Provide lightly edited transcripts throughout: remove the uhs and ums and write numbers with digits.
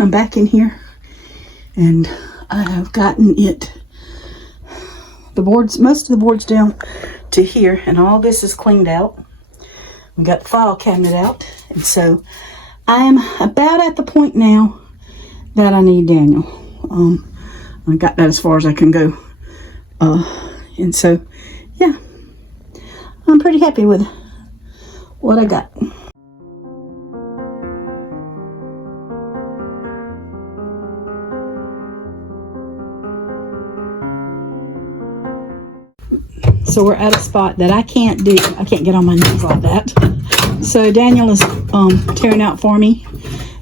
I'm back in here, and I have gotten it, the boards, most of the boards down to here, and all this is cleaned out. We got the file cabinet out, and so I am about at the point now that I need Daniel. I got that as far as I can go, and so yeah, I'm pretty happy with what I got. So we're at a spot that I can't get on my knees like that. So Daniel is tearing out for me,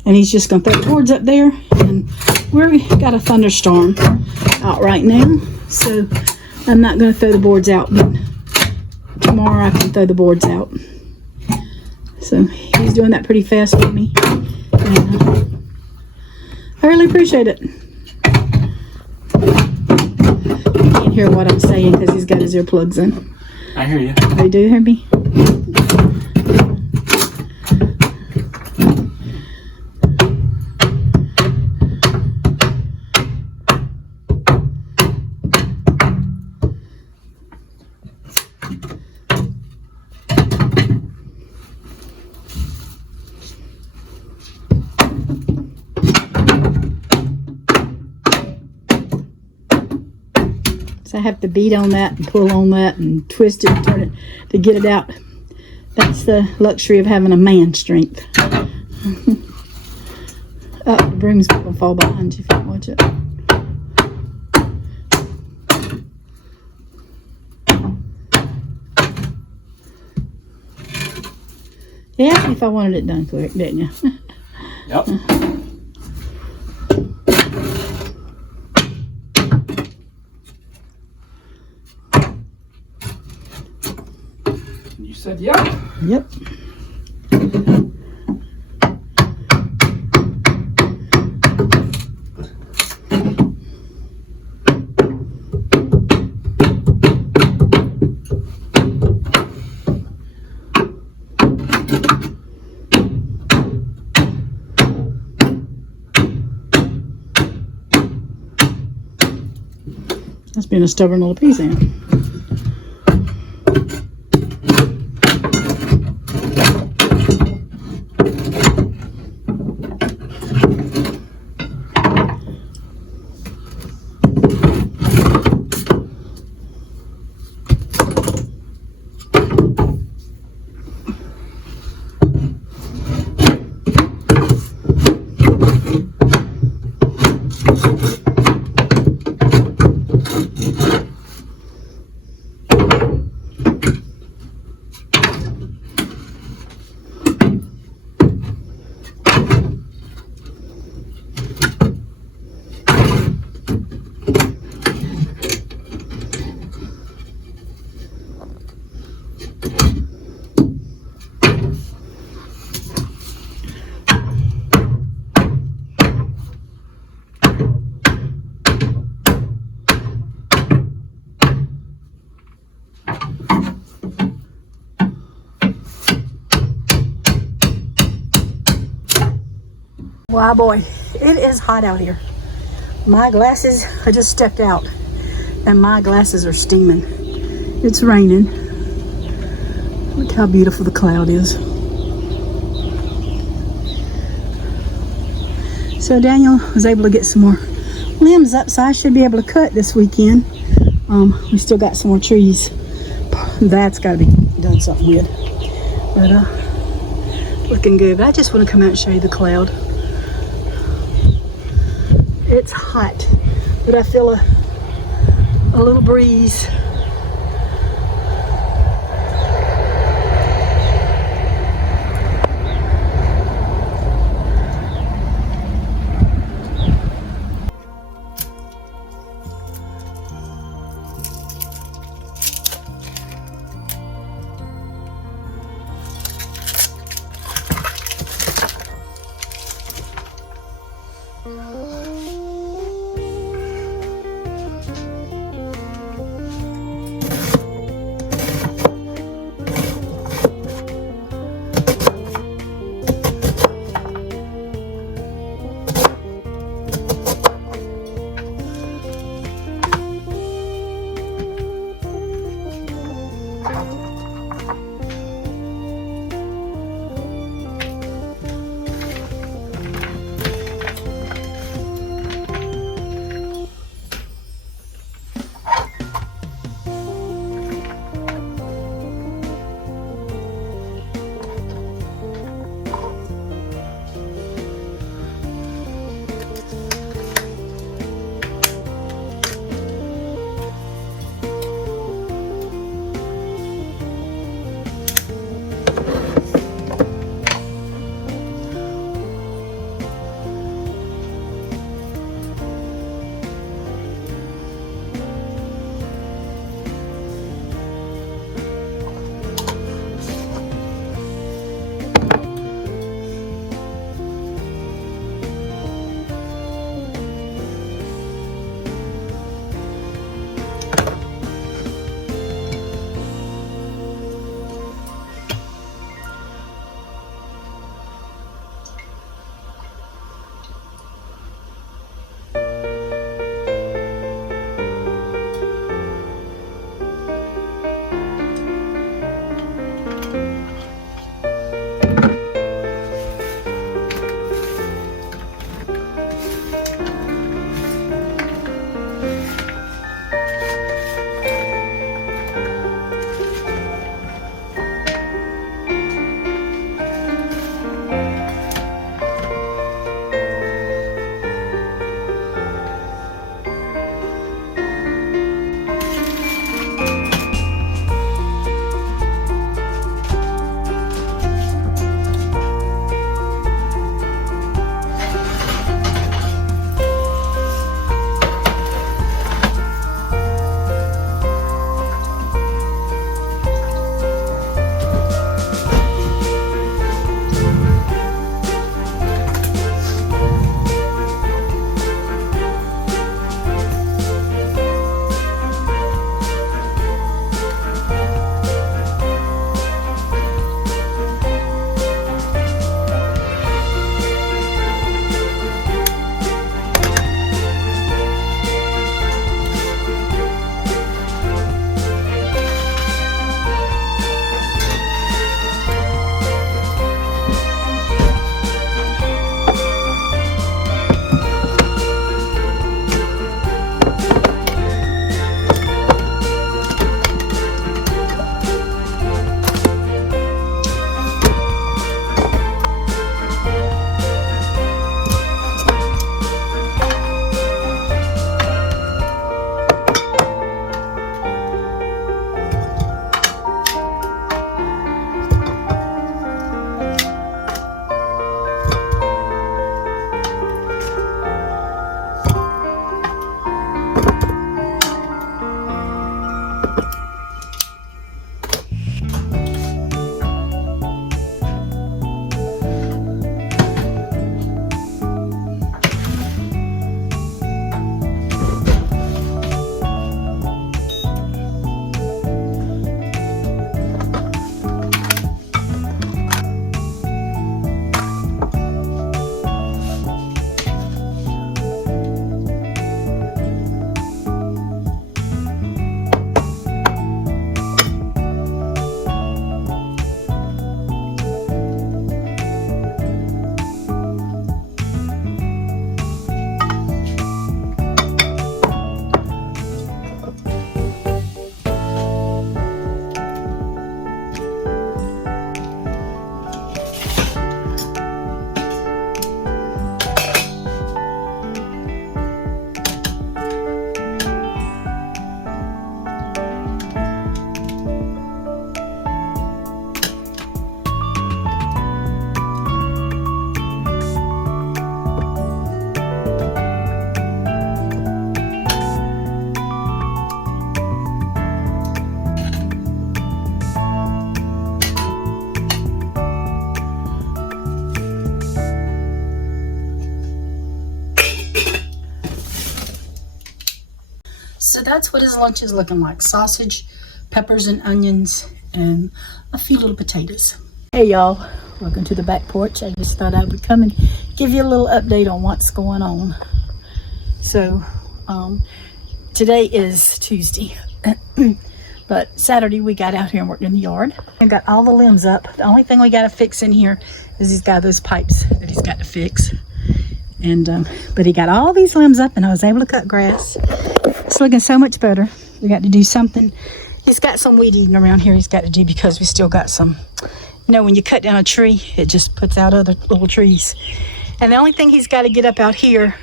and he's just going to throw the boards up there. And we've got a thunderstorm out right now, so I'm not going to throw the boards out, but tomorrow I can throw the boards out. So he's doing that pretty fast for me, and I really appreciate it. Can't hear what I'm saying because he's got his earplugs in. I hear you. Oh, you do hear me? So I have to beat on that and pull on that and twist it and turn it to get it out. That's the luxury of having a man's strength. Oh, the broom's going to fall behind you if you don't watch it. You asked me if I wanted it done quick, didn't you? Yep. You said yep. Yep. That's being a stubborn little piece, Ann. Wow, boy, it is hot out here. My glasses, I just stepped out and my glasses are steaming. It's raining. Look how beautiful the cloud is. So Daniel was able to get some more limbs up, so I should be able to cut this weekend. We still got some more trees. That's got to be done something with. But looking good. But I just want to come out and show you the cloud. It's hot, but I feel a little breeze. So that's what his lunch is looking like. Sausage, peppers and onions, and a few little potatoes. Hey y'all, welcome to the back porch. I just thought I would come and give you a little update on what's going on. So today is Tuesday, but Saturday we got out here and worked in the yard and got all the limbs up. The only thing we got to fix in here is he's got those pipes that he's got to fix. And but he got all these limbs up and I was able to cut grass. It's looking so much better. We got to do something. He's got some weed eating around here he's got to do because we still got some, you know, when you cut down a tree, it just puts out other little trees. And the only thing he's got to get up out here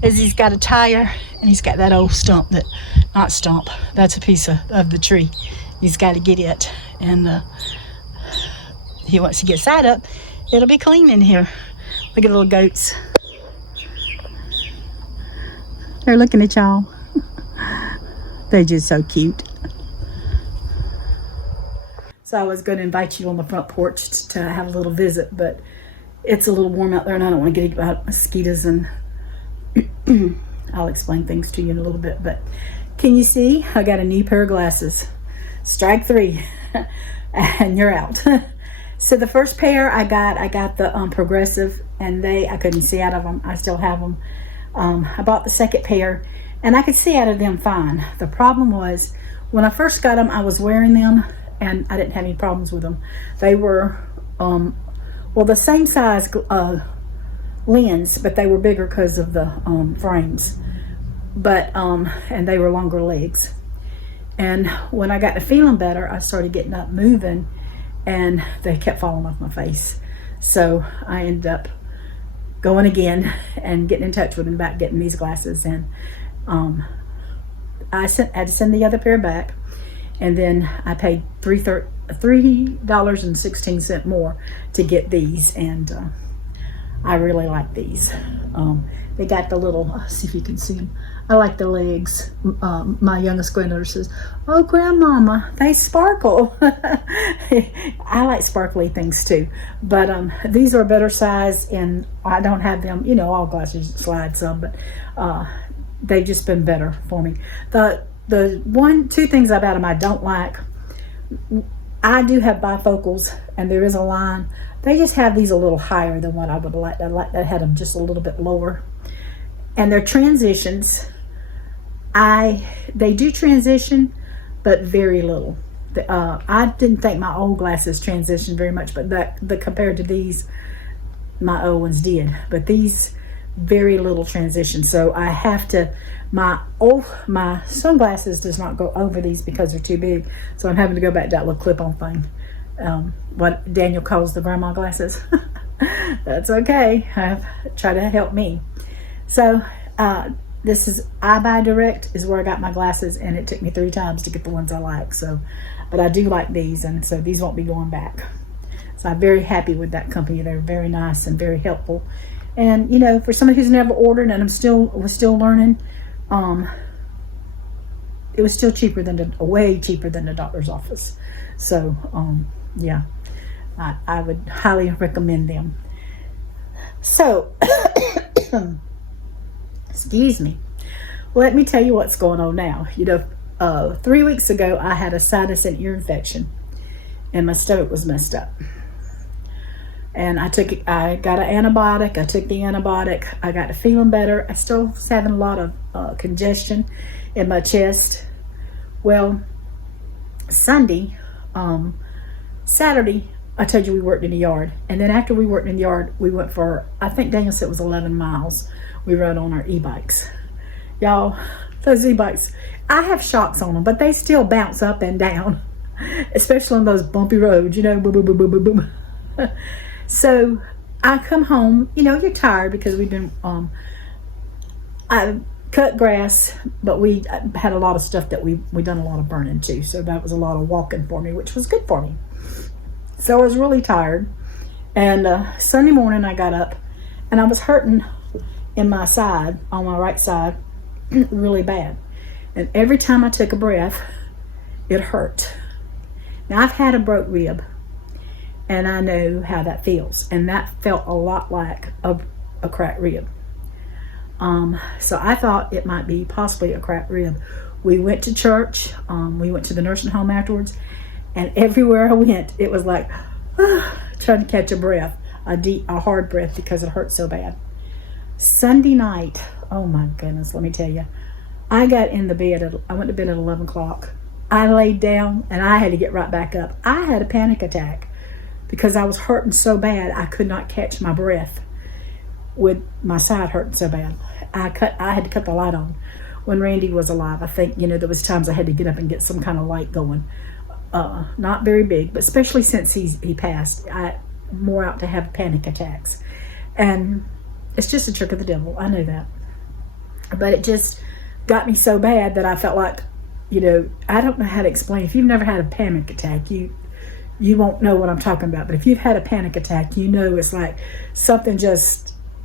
is he's got a tire and he's got that old stump that, not stump, that's a piece of the tree. He's got to get it. And he wants to get that up, it'll be clean in here. Look at the little goats. They're looking at y'all. They're just so cute. So I was going to invite you on the front porch to have a little visit, but it's a little warm out there and I don't want to get about mosquitoes, and I'll explain things to you in a little bit. But can you see? I got a new pair of glasses. Strike 3 and you're out. So the first pair I got the progressive, and I couldn't see out of them. I still have them. I bought the second pair and I could see out of them fine. The problem was when I first got them, I was wearing them and I didn't have any problems with them. They were well, the same size lens, but they were bigger because of the frames, but and they were longer legs. And when I got to feeling better, I started getting up, moving, and they kept falling off my face. So I ended up going again and getting in touch with him about getting these glasses. And I had to send the other pair back, and then I paid $3.16 more to get these, and I really like these. They got the little, let's see if you can see them. I like the legs. My youngest granddaughter says, "Oh, grandmama, they sparkle." I like sparkly things too, but these are a better size, and I don't have them, you know, all glasses slide some, but they've just been better for me. The two things about them I don't like, I do have bifocals and there is a line. They just have these a little higher than what I would like. I like that had them just a little bit lower. And their transitions, they do transition, but very little. I didn't think my old glasses transitioned very much, but compared to these, my old ones did. But these, very little transition. So I have to, my sunglasses does not go over these because they're too big. So I'm having to go back to that little clip-on thing. What Daniel calls the grandma glasses. That's okay. Try to help me. So this is iBuyDirect is where I got my glasses, and it took me 3 times to get the ones I like. So, but I do like these, and so these won't be going back. So I'm very happy with that company. They're very nice and very helpful. And you know, for somebody who's never ordered, and was still learning, it was still cheaper than way cheaper than the doctor's office. So yeah, I would highly recommend them. So excuse me, let me tell you what's going on now. You know, 3 weeks ago I had a sinus and ear infection and my stomach was messed up, and I got an antibiotic. I took the antibiotic. I got to feeling better. I still was having a lot of congestion in my chest. Well, Saturday, I told you we worked in the yard. And then after we worked in the yard, we went for, I think Daniel said it was 11 miles. We rode on our e-bikes. Y'all, those e-bikes, I have shocks on them, but they still bounce up and down, especially on those bumpy roads, you know, boom, boom, boom, boom, boom, boom. So I come home, you know, you're tired because we've been, I cut grass, but we had a lot of stuff that we done a lot of burning too. So that was a lot of walking for me, which was good for me. So I was really tired. And Sunday morning I got up and I was hurting in my side, on my right side, really bad. And every time I took a breath, it hurt. Now I've had a broke rib, and I know how that feels, and that felt a lot like a cracked rib. So I thought it might be possibly a cracked rib. We went to church. We went to the nursing home afterwards, and everywhere I went, it was like trying to catch a breath, a hard breath, because it hurt so bad. Sunday night, oh my goodness, let me tell you, I got in the bed. I went to bed at 11 o'clock. I laid down and I had to get right back up. I had a panic attack because I was hurting so bad I could not catch my breath with my side hurting so bad. I had to cut the light on when Randy was alive. I think, there was times I had to get up and get some kind of light going. Not very big, but especially since he passed, I'm more out to have panic attacks. And it's just a trick of the devil. I know that. But it just got me so bad that I felt like, I don't know how to explain. If you've never had a panic attack, you won't know what I'm talking about. But if you've had a panic attack, it's like something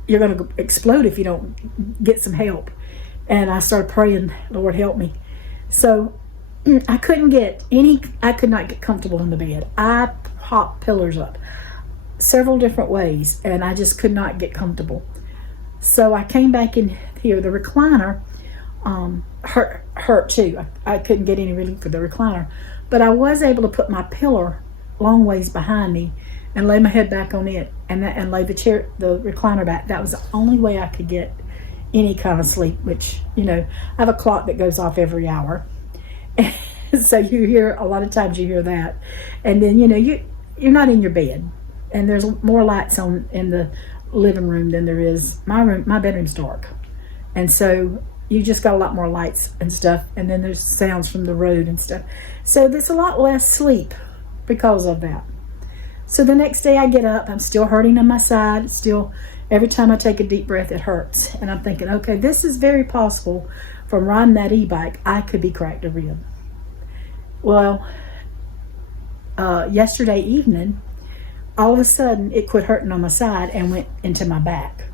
you're going to explode if you don't get some help. And I started praying, Lord, help me. So I could not get comfortable in the bed. I popped pillars up several different ways, and I just could not get comfortable. So I came back in here. The recliner hurt too. I couldn't get any relief for the recliner, but I was able to put my pillar long ways behind me and lay my head back on it, and lay the recliner back. That was the only way I could get any kind of sleep, which, I have a clock that goes off every hour. So a lot of times you hear that. And then, you're not in your bed, and there's more lights on in the living room than there is my bedroom's dark. And so you just got a lot more lights and stuff. And then there's sounds from the road and stuff. So there's a lot less sleep because of that. So the next day I get up, I'm still hurting on my side. Still, every time I take a deep breath, it hurts. And I'm thinking, okay, this is very possible. From riding that e-bike, I could be cracked a rib. Well, yesterday evening, all of a sudden, it quit hurting on my side and went into my back.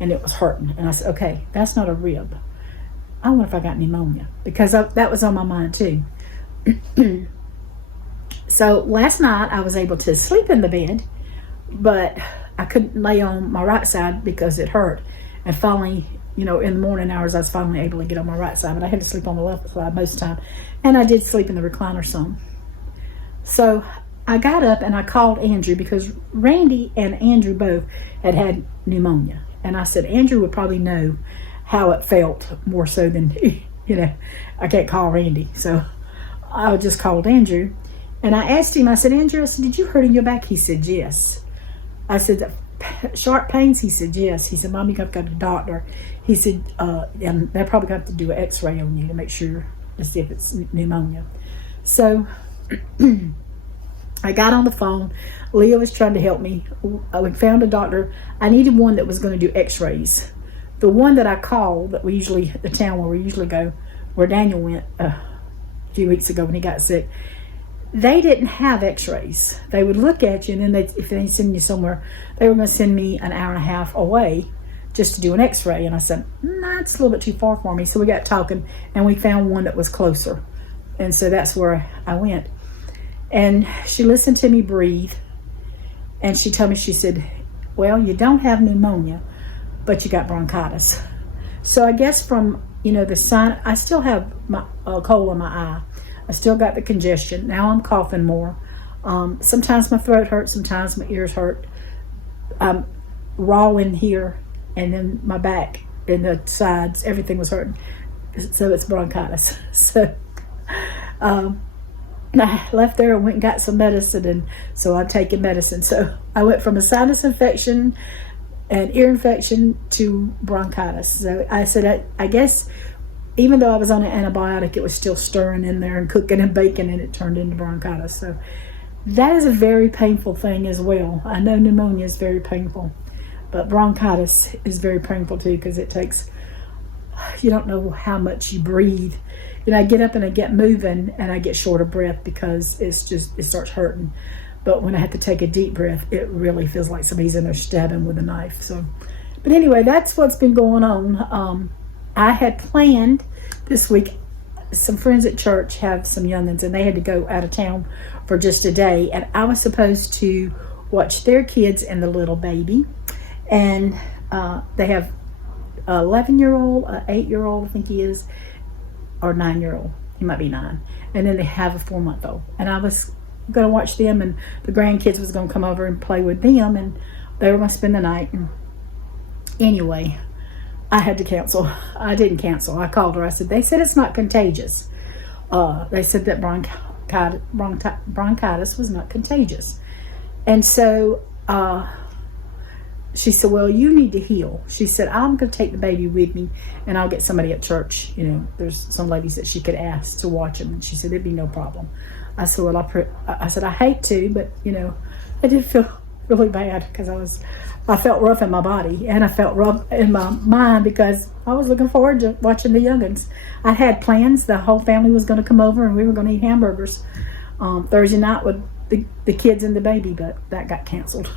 And it was hurting. And I said, okay, that's not a rib. I wonder if I got pneumonia. Because that was on my mind too. So last night, I was able to sleep in the bed, but I couldn't lay on my right side because it hurt. And finally, in the morning hours, I was finally able to get on my right side, but I had to sleep on the left side most of the time. And I did sleep in the recliner some. So I got up and I called Andrew, because Randy and Andrew both had pneumonia. And I said, Andrew would probably know how it felt more so than, I can't call Randy. So I just called Andrew. And I asked him, I said, Andrew, did you hurt in your back? He said, yes. I said, sharp pains? He said, yes. He said, Mom, you got to go to the doctor. He said, and they're probably going to have to do an x-ray on you to make sure, to see if it's pneumonia. So I got on the phone. Leah was trying to help me. We found a doctor. I needed one that was going to do x-rays. The one that I called, the town where we usually go, where Daniel went a few weeks ago when he got sick, they didn't have x-rays. They would look at you, and then if they send you somewhere, they were going to send me an hour and a half away just to do an x-ray. And I said, nah, it's a little bit too far for me. So we got talking, and we found one that was closer. And so that's where I went. And she listened to me breathe, and she told me, she said, well, you don't have pneumonia, but you got bronchitis. So I guess from, the sign, I still have my cold in my eye. I still got the congestion. Now I'm coughing more. Sometimes my throat hurts. Sometimes my ears hurt. I'm raw in here, and then my back and the sides, everything was hurting. So it's bronchitis. So I left there and went and got some medicine, and so I'm taking medicine. So I went from a sinus infection and ear infection to bronchitis. So I said, I guess, even though I was on an antibiotic, it was still stirring in there and cooking and baking, and it turned into bronchitis. So that is a very painful thing as well. I know pneumonia is very painful, but bronchitis is very painful too, because it takes, you don't know how much you breathe. I get up and I get moving, and I get short of breath because it starts hurting. But when I have to take a deep breath, it really feels like somebody's in there stabbing with a knife. So, but anyway, that's what's been going on. I had planned this week, some friends at church have some youngins, and they had to go out of town for just a day. And I was supposed to watch their kids and the little baby. And they have 11-year-old, 8-year-old, I think he is, or 9-year-old. He might be 9. And then they have a 4-month-old. And I was going to watch them, and the grandkids was going to come over and play with them, and they were going to spend the night. And anyway, I had to cancel. I didn't cancel. I called her. I said, they said it's not contagious. They said that bronchitis was not contagious. And so she said, well, you need to heal. She said, I'm going to take the baby with me, and I'll get somebody at church. You know, there's some ladies that she could ask to watch him. And she said, it'd be no problem. I said, well, I said, I hate to, but, you know, I did feel really bad because I felt rough in my body, and I felt rough in my mind because I was looking forward to watching the youngins. I had plans. The whole family was going to come over, and we were going to eat hamburgers Thursday night with the kids and the baby, but that got canceled.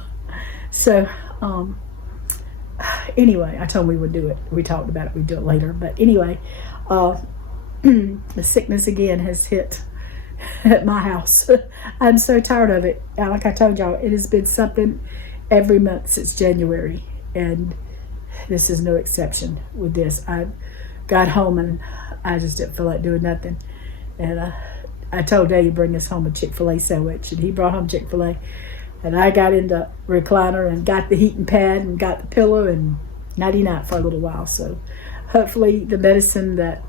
So anyway, I told them we would do it. We talked about it. We'd do it later. But anyway, the sickness again has hit at my house. I'm so tired of it. Like I told y'all, it has been something every month since January, and this is no exception with this. I got home and I just didn't feel like doing nothing, and I told Daddy to bring us home a Chick-fil-A sandwich, and he brought home Chick-fil-A, and I got in the recliner and got the heating pad and got the pillow and nighty-night for a little while. So hopefully the medicine that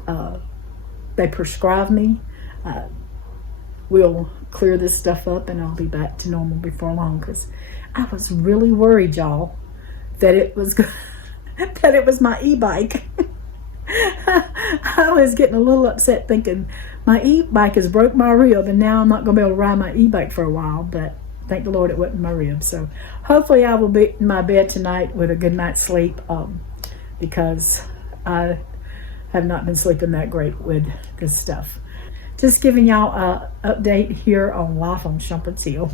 they prescribed me will clear this stuff up, and I'll be back to normal before long, because I was really worried, y'all, that it was that it was my e-bike. I was getting a little upset thinking my e-bike has broke my rib, and now I'm not going to be able to ride my e-bike for a while, but thank the Lord it wasn't my rib. So hopefully I will be in my bed tonight with a good night's sleep, because I have not been sleeping that great with this stuff. Just giving y'all an update here on life on Shumpert's Hill.